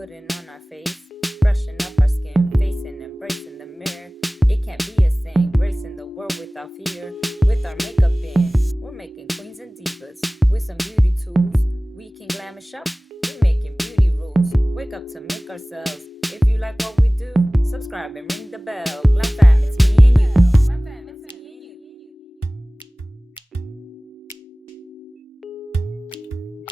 putting on our face, brushing up our skin, facing, embracing the mirror. It can't be a sin, gracing the world without fear. With our makeup in, we're making queens and divas. With some beauty tools, we can glamish up. We're making beauty rules. Wake up to make ourselves. If you like what we do, subscribe and ring the bell. Glam fam, it's me and you. Glam fam, it's me and you.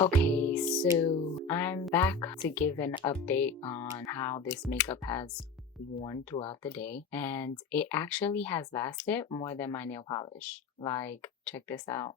Okay, so I'm back to give an update on how this makeup has worn throughout the day, and it actually has lasted more than my nail polish. Like, check this out.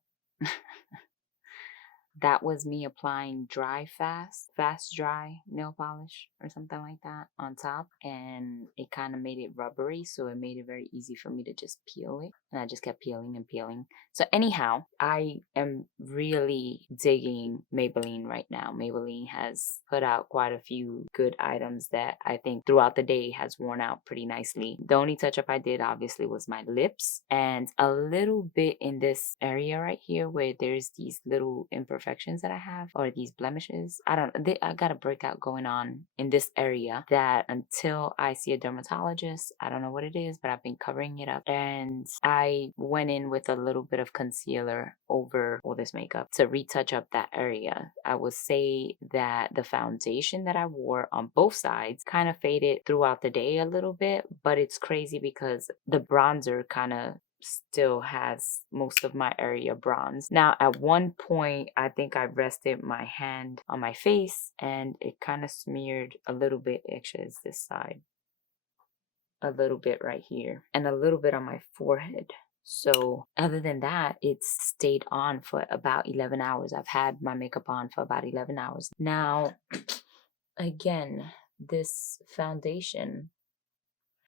That was me applying fast dry nail polish or something like that on top, and it kind of made it rubbery, so it made it very easy for me to just peel it, and I just kept peeling and peeling. So anyhow, I am really digging Maybelline right now. Maybelline has put out quite a few good items that I think throughout the day has worn out pretty nicely. The only touch up I did obviously was my lips and a little bit in this area right here where there's these little imperfections that I have, or these blemishes. I got a breakout going on in this area that until I see a dermatologist, I don't know what it is, but I've been covering it up. And I went in with a little bit of concealer over all this makeup to retouch up that area. I would say that the foundation that I wore on both sides kind of faded throughout the day a little bit, but it's crazy because the bronzer kind of still has most of my area bronze. Now, at one point, I think I rested my hand on my face and it kind of smeared a little bit. Actually, it's this side. A little bit right here and a little bit on my forehead. So other than that, it's stayed on for about 11 hours. I've had my makeup on for about 11 hours. Now, again, this foundation,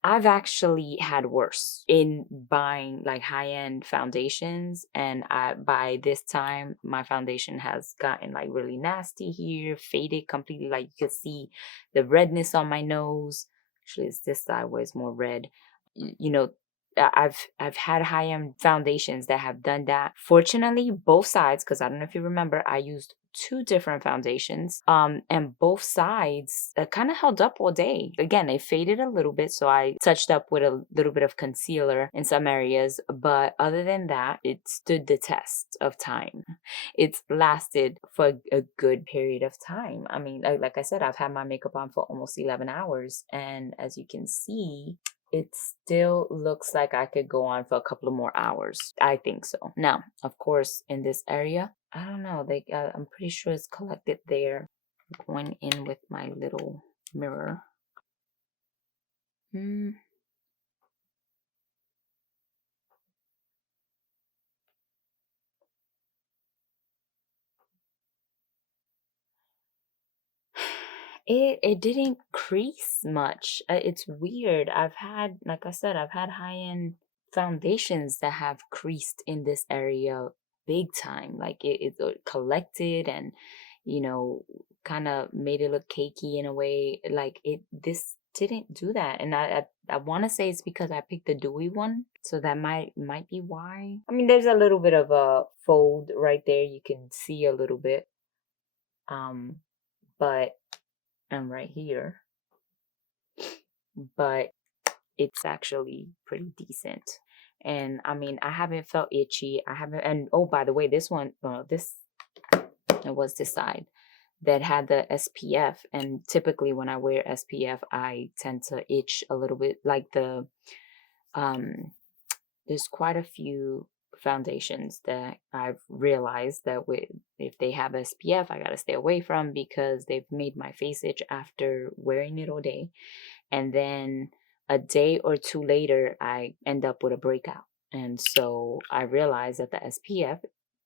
I've actually had worse in buying like high-end foundations, and by this time my foundation has gotten like really nasty here, faded completely. Like you could see the redness on my nose. Actually, it's this side where it's more red. You know, I've had high-end foundations that have done that. Fortunately, both sides, because I don't know if you remember, I used two different foundations, and both sides kind of held up all day. Again, it faded a little bit, so I touched up with a little bit of concealer in some areas, but other than that, it stood the test of time. It's lasted for a good period of time. I mean, like I said, I've had my makeup on for almost 11 hours, and as you can see, it still looks like I could go on for a couple of more hours. I think so. Now, of course, in this area, I don't know. I'm pretty sure it's collected there. Going in with my little mirror. It didn't crease much. It's weird. Like I said, I've had high-end foundations that have creased in this area big time. Like it collected and, kind of made it look cakey in a way. Like this didn't do that. And I want to say it's because I picked the Dewy one. So that might be why. I mean, there's a little bit of a fold right there. You can see a little bit. But and right here, but it's actually pretty decent. And I mean, I haven't felt itchy. And oh, by the way, this one, it was this side that had the SPF, and typically when I wear SPF, I tend to itch a little bit. Like there's quite a few foundations that I've realized that if they have SPF, I gotta stay away from, because they've made my face itch after wearing it all day, and then a day or two later I end up with a breakout. And so I realized that the SPF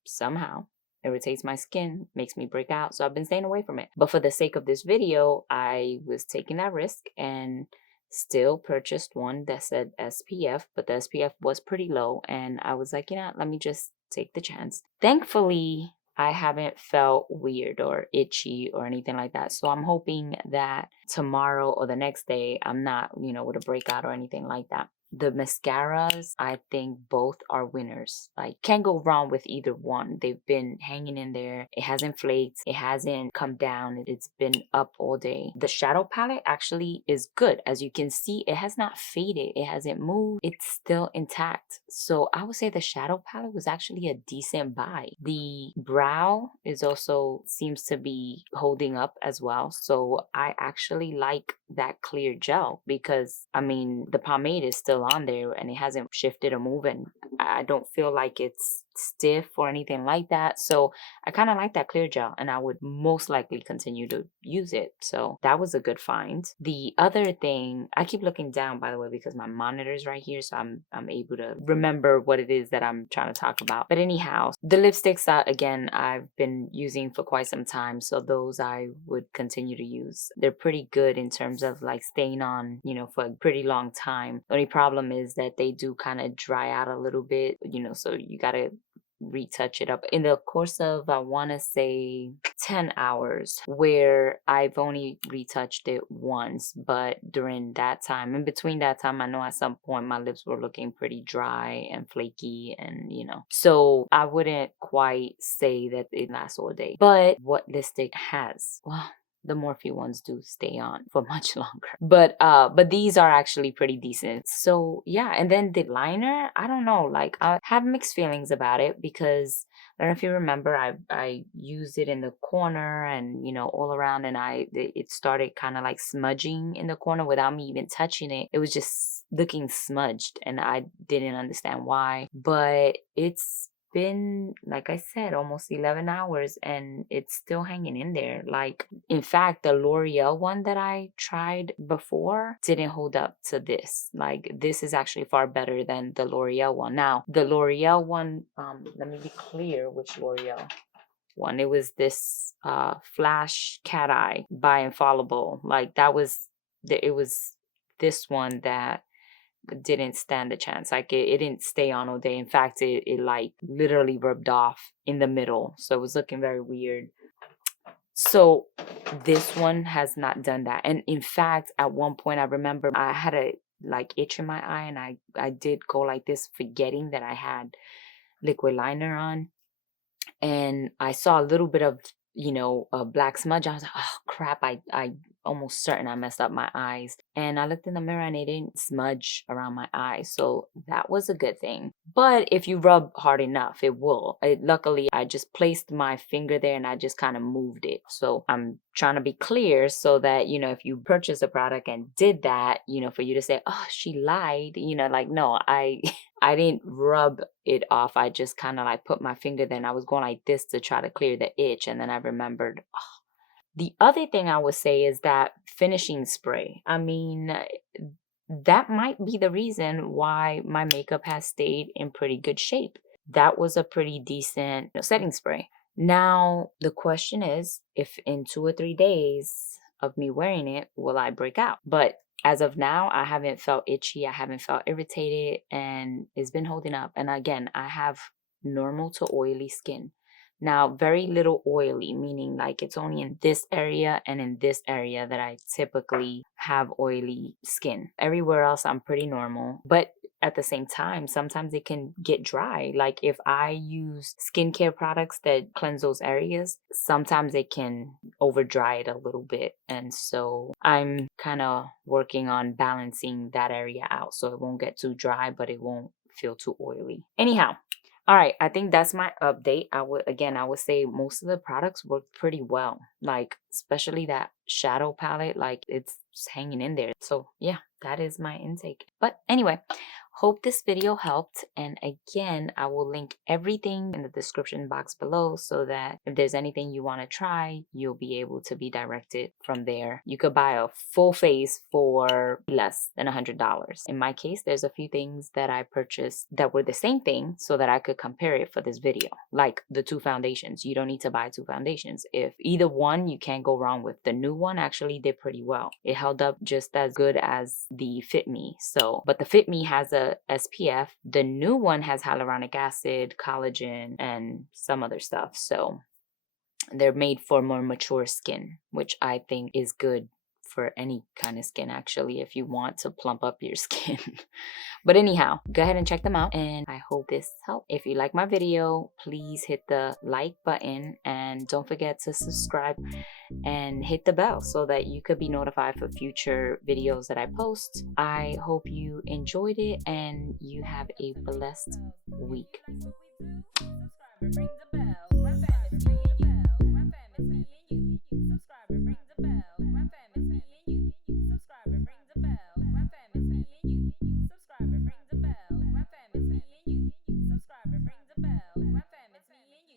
somehow irritates my skin, makes me break out, so I've been staying away from it. But for the sake of this video, I was taking that risk and still purchased one that said SPF, but the SPF was pretty low, and I was like, let me just take the chance. Thankfully, I haven't felt weird or itchy or anything like that, so I'm hoping that tomorrow or the next day I'm not, with a breakout or anything like that. the mascaras, I think both are winners. Like, can't go wrong with either one. They've been hanging in there. It hasn't flaked. It hasn't come down. It's been up all day. The shadow palette actually is good. As you can see, it has not faded. It hasn't moved. It's still intact. So I would say the shadow palette was actually a decent buy. The brow is also seems to be holding up as well. So I actually like that clear gel because, I mean, the pomade is still on there and it hasn't shifted or moved, and I don't feel like it's stiff or anything like that. So I kind of like that clear gel, and I would most likely continue to use it. So that was a good find. The other thing, I keep looking down, by the way, because my monitor is right here, so I'm able to remember what it is that I'm trying to talk about. But anyhow, the lipsticks that, again, I've been using for quite some time, so those I would continue to use. They're pretty good in terms of like staying on, you know, for a pretty long time. The only problem is that they do kind of dry out a little bit, you know, so you gotta retouch it up in the course of, I want to say, 10 hours, where I've only retouched it once. But during that time, in between that time, I know at some point my lips were looking pretty dry and flaky, and you know, so I wouldn't quite say that it lasts all day. But what lipstick has, well, the Morphe ones do stay on for much longer. But these are actually pretty decent. So yeah, and then the liner, I don't know, like I have mixed feelings about it because I don't know if you remember, I used it in the corner and, you know, all around, and it started kind of like smudging in the corner without me even touching it. It was just looking smudged and I didn't understand why. But it's been, like I said, almost 11 hours and it's still hanging in there. Like, in fact, the L'Oreal one that I tried before didn't hold up to this. Like, this is actually far better than the L'Oreal one. Now, the L'Oreal one, let me be clear which L'Oreal one. It was this Flash Cat Eye by Infallible. Like, it was this one that didn't stand a chance. Like, it didn't stay on all day. In fact, it like literally rubbed off in the middle, so it was looking very weird. So this one has not done that. And in fact, at one point I remember I had a like itch in my eye, and I did go like this, forgetting that I had liquid liner on, and I saw a little bit of, you know, a black smudge. I was like, oh crap, I almost certain I messed up my eyes. And I looked in the mirror and it didn't smudge around my eyes. So that was a good thing. But if you rub hard enough, it will. Luckily, I just placed my finger there and I just kind of moved it. So I'm trying to be clear so that, you know, if you purchase a product and did that, you know, for you to say, oh, she lied, you know, like, no, I didn't rub it off. I just kind of like put my finger there and I was going like this to try to clear the itch. And then I remembered, oh. The other thing I would say is that finishing spray. I mean, that might be the reason why my makeup has stayed in pretty good shape. That was a pretty decent setting spray. Now, the question is, if in 2 or 3 days of me wearing it, will I break out? But as of now, I haven't felt itchy. I haven't felt irritated, and it's been holding up. And again, I have normal to oily skin. Now, very little oily, meaning like it's only in this area and in this area that I typically have oily skin. Everywhere else, I'm pretty normal. But at the same time, sometimes it can get dry. Like if I use skincare products that cleanse those areas, sometimes it can over dry it a little bit. And so I'm kind of working on balancing that area out so it won't get too dry, but it won't feel too oily. Anyhow. All right, I think that's my update. I would say most of the products work pretty well. Like, especially that shadow palette, like it's hanging in there. So yeah, that is my intake. But anyway, hope this video helped. And again, I will link everything in the description box below so that if there's anything you want to try, you'll be able to be directed from there. You could buy a full face for less than $100. In my case, there's a few things that I purchased that were the same thing so that I could compare it for this video. Like the 2 foundations. You don't need to buy 2 foundations. If either one, you can't go wrong with. The new one actually did pretty well. It held up just as good as the Fit Me. So, but the Fit Me has a SPF. The new one has hyaluronic acid, collagen, and some other stuff. So they're made for more mature skin, which I think is good for any kind of skin, actually, if you want to plump up your skin. But anyhow, go ahead and check them out, and I hope this helped. If you like my video, please hit the like button and don't forget to subscribe and hit the bell so that you could be notified for future videos that I post. I hope you enjoyed it and you have a blessed week.